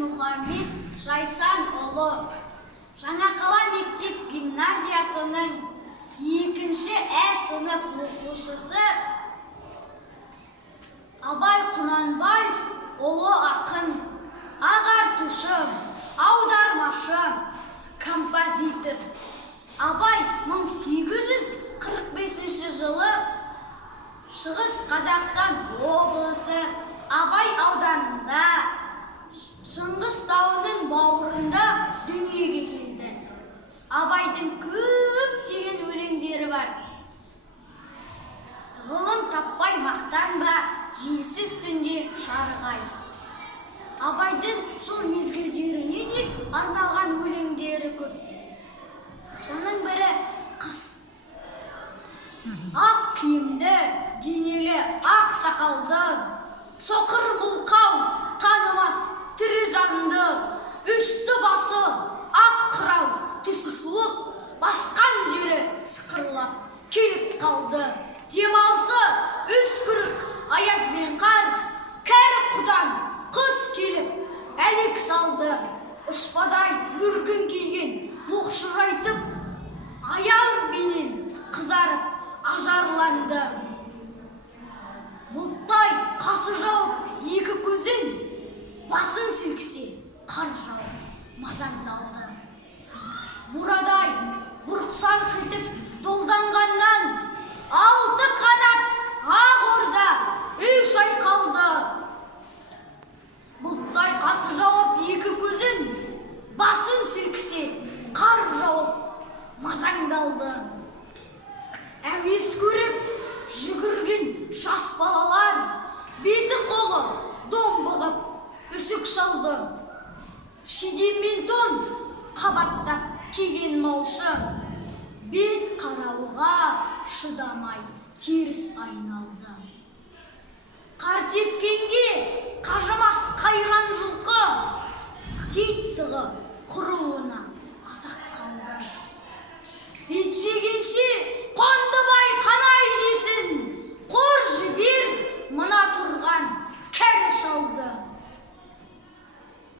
Мұхаммед Жайсан ұлы Жаңақала мектеп гимназиясының 2-ші Ә сынып оқушысы Абай Құнанбаев ұлы ақын, ағартушы, аудармашы, композитор. Абай 1845 жылы Шығыс Қазақстан облысы Абай ауданында Шыңғыс тауының бауырында дүниеге келді. Абайдың көптеген өлеңдері бар. Ғылым таппай мақтанба, желсіз түнде шарғай. Абайдың сол мезгілдеріне деп арналған өлеңдері көп. Соның бірі қыс. Ақ киімді, денелі, ақ сақалды, соқыр мұлқау, танымас тірі жанды, үсті басы ақ қырау, түсі суық, басқан жері сықырлап келіп қалды. Демалсы үскірік, аяз бен қар, кәрі құдан қыз келіп әлек салды. Ұшпадай бүркін киген мұқшырайтып, аяз бенен қызарып ажарланды. Бұлттай қасы жауып екі көзін, басын сілкісе қар жауып мазаңдалды. Бурадай бұрқсан кетіп долданғаннан, алты қанат ақ орда үй шайқалды. Бұлттай қасы жауып екі көзін, басын сілкісе қар жауып мазаңдалды. Әуес көріп жүгірген жас балалар, беті қолы домбығып үсік шалды. Шидем мен тон қабаттап киген малшы, бет қарауға шыдамай теріс айналды. Қар тепкенге қажымас қайран жылқы, титтігі құру